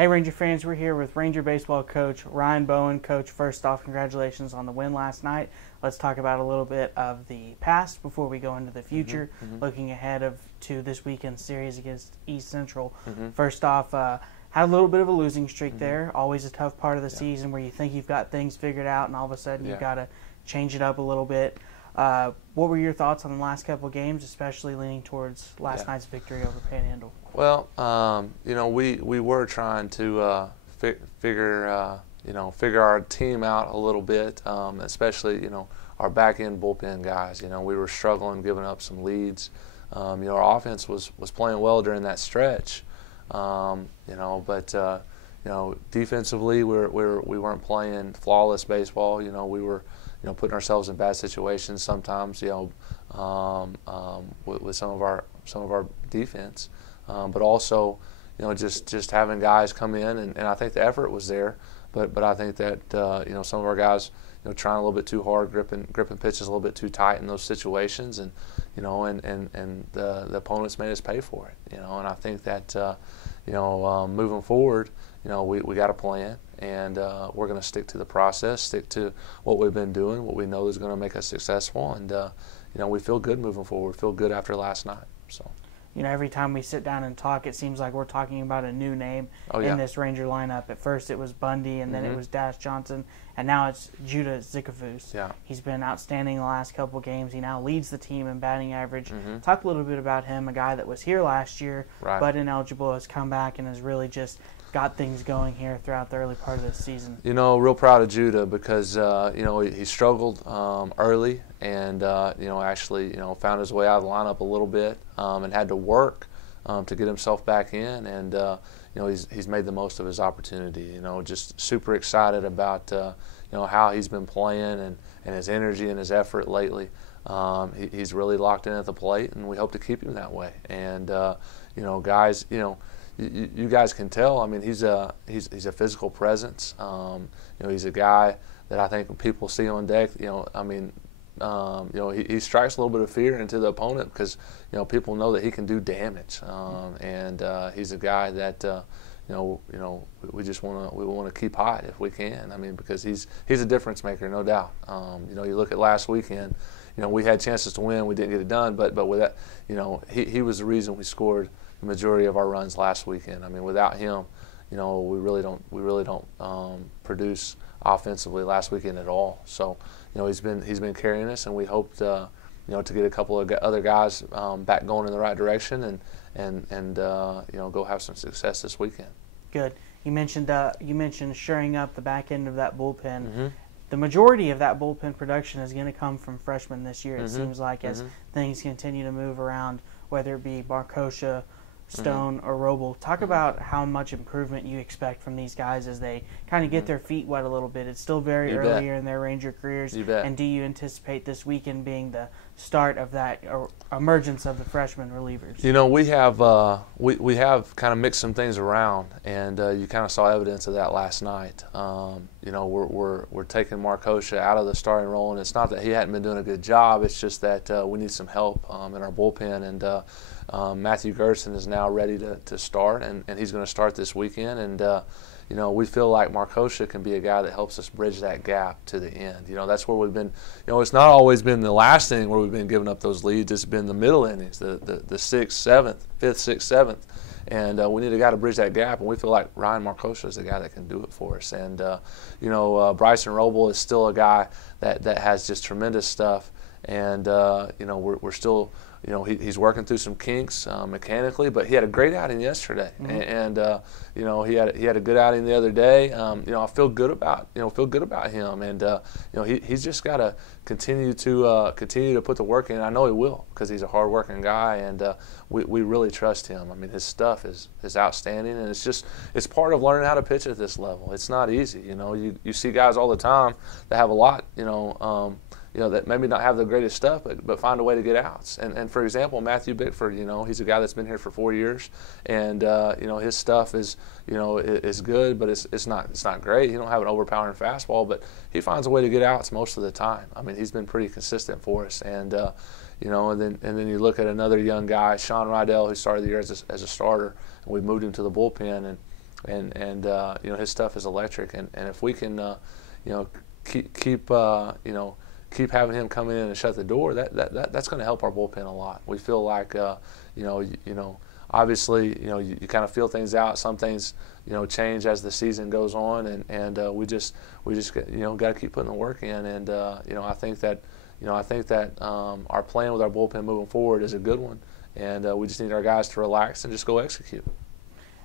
Hey Ranger fans, we're here with Ranger baseball coach Ryan Bowen. Coach, first off, congratulations on the win last night. Let's talk about a little bit of the past before we go into the future, looking ahead to this weekend's series against East Central. First off, had a little bit of a losing streak there, always a tough part of the season where you think you've got things figured out and all of a sudden you've got to change it up a little bit. What were your thoughts on the last couple of games, especially leaning towards last night's victory over Panhandle? Well, we were trying to figure our team out a little bit, especially our back end bullpen guys. We were struggling, giving up some leads. Our offense was playing well during that stretch, but defensively we weren't playing flawless baseball. We were putting ourselves in bad situations sometimes. With some of our defense. But also, just having guys come in, and I think the effort was there. But I think that some of our guys, trying a little bit too hard, gripping pitches a little bit too tight in those situations, and the opponents made us pay for it. And I think that moving forward, we got a plan, and we're going to stick to the process, stick to what we've been doing, what we know is going to make us successful, and we feel good moving forward. Feel good after last night. So. Every time we sit down and talk, it seems like we're talking about a new name in this Ranger lineup. At first it was Bundy, and then it was Dash Johnson, and now it's Judah Sycophant. Yeah. He's been outstanding the last couple of games. He now leads the team in batting average. Talk a little bit about him, a guy that was here last year, but ineligible, has come back and has really just got things going here throughout the early part of the season. Real proud of Judah because he struggled early, and actually found his way out of the lineup a little bit, and had to work to get himself back in, and he's made the most of his opportunity. Just super excited about how he's been playing and his energy and his effort lately. He's really locked in at the plate, and we hope to keep him that way. And guys, you guys can tell. I mean, he's a physical presence. He's a guy that I think when people see on deck, he strikes a little bit of fear into the opponent because people know that he can do damage. And he's a guy that we just want to keep hot if we can. I mean, because he's a difference maker, no doubt. You look at last weekend. We had chances to win, we didn't get it done, but with that, he was the reason we scored the majority of our runs last weekend. I mean, without him, we really don't produce offensively last weekend at all. So, he's been carrying us, and we hope to get a couple of other guys back going in the right direction, and go have some success this weekend. Good. You mentioned shoring up the back end of that bullpen. The majority of that bullpen production is going to come from freshmen this year. It seems like as things continue to move around, whether it be Barkosha, Stone, or Roble. Talk about how much improvement you expect from these guys as they kind of get their feet wet a little bit. It's still very early in their Ranger careers. And do you anticipate this weekend being the start of that emergence of the freshman relievers? We have kind of mixed some things around, and you kind of saw evidence of that last night. We're taking Barkosha out of the starting role, and it's not that he hadn't been doing a good job. It's just that we need some help in our bullpen, and Matthew Gerson is now ready to start, and he's going to start this weekend. And we feel like Barkosha can be a guy that helps us bridge that gap to the end. That's where we've been. It's not always been the last inning where we've been giving up those leads. It's been the middle innings, the 6th, 7th, 5th, 6th, 7th. And we need a guy to bridge that gap, and we feel like Ryan Barkosha is the guy that can do it for us. And Bryson Roble is still a guy that has just tremendous stuff. And we're still. He's working through some kinks mechanically, but he had a great outing yesterday, and he had a good outing the other day. I feel good about him, and he's just got to continue to put the work in. I know he will, because he's a hard-working guy, and we really trust him. I mean, his stuff is outstanding, and it's part of learning how to pitch at this level. It's not easy. You see guys all the time that have a lot. That maybe not have the greatest stuff, but find a way to get outs. And for example, Matthew Bickford, he's a guy that's been here for 4 years, and his stuff is good, but it's not great. He don't have an overpowering fastball, but he finds a way to get outs most of the time. I mean, he's been pretty consistent for us, and and then you look at another young guy, Sean Rydell, who started the year as a starter, and we moved him to the bullpen, and and you know, his stuff is electric. And if we can, you know, keep you know, keep having him come in and shut the door, that's going to help our bullpen a lot. We feel like you know, obviously, you know, you kind of feel things out. Some things, you know, change as the season goes on, and we just you know, got to keep putting the work in. And you know, I think that our plan with our bullpen moving forward is a good one, and we just need our guys to relax and just go execute.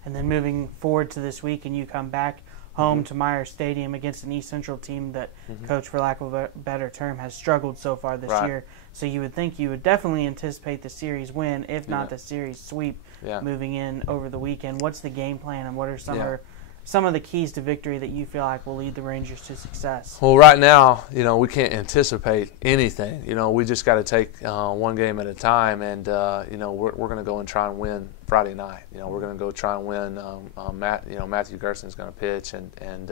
And then moving forward to this week, and you come back home to Meyer Stadium against an East Central team that, Coach, for lack of a better term, has struggled so far this year. So you would think you would definitely anticipate the series win, if not the series sweep, moving in over the weekend. What's the game plan, and what are some of the keys to victory that you feel like will lead the Rangers to success? Well, right now, you know, we can't anticipate anything. You know, we just got to take one game at a time, and you know, we're going to go and try and win Friday night. You know, we're going to go try and win. Matthew Gerson's going to pitch, and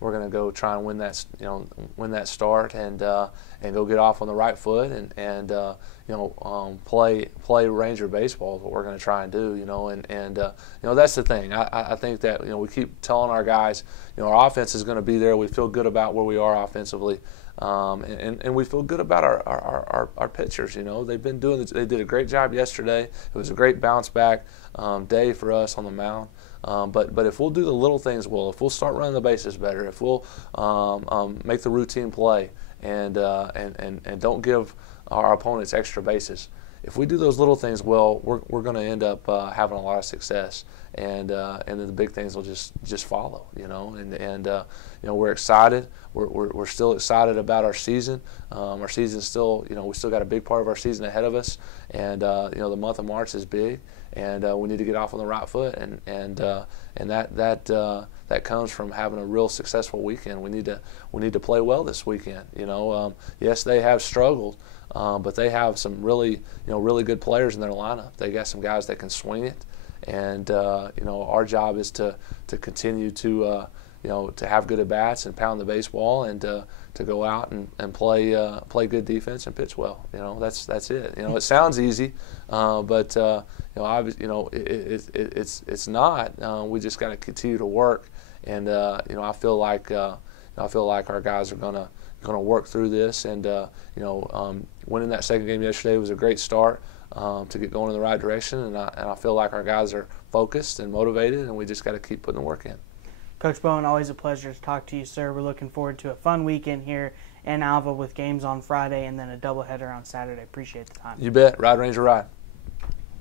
we're going to go try and win that start, and go get off on the right foot, and you know, play Ranger baseball is what we're going to try and do. You know, and you know, that's the thing. I think that, you know, we keep telling our guys, you know, our offense is going to be there. We feel good about where we are offensively. And we feel good about our pitchers. You know, they did a great job yesterday. It was a great bounce back day for us on the mound. But if we'll do the little things well, if we'll start running the bases better, if we'll make the routine play and don't give our opponents extra bases, if we do those little things well, we're going to end up having a lot of success, and then the big things will just follow. You know, and you know, we're excited. We're still excited about our season. Our season's still, you know, we still got a big part of our season ahead of us, and you know, the month of March is big, and we need to get off on the right foot, and that comes from having a real successful weekend. We need to play well this weekend. You know, yes, they have struggled, but they have some really good players in their lineup. They got some guys that can swing it, and you know, our job is to continue to you know, to have good at bats and pound the baseball, and to go out and play good defense and pitch well. You know, that's it. You know, it sounds easy, but you know, obviously, you know, it's not. We just got to continue to work, and you know, I feel like our guys are gonna work through this, and you know, winning that second game yesterday was a great start to get going in the right direction, and I feel like our guys are focused and motivated, and we just got to keep putting the work in. Coach Bowen, always a pleasure to talk to you, sir. We're looking forward to a fun weekend here in Alva with games on Friday and then a doubleheader on Saturday. Appreciate the time. You bet. Ride, Ranger, ride.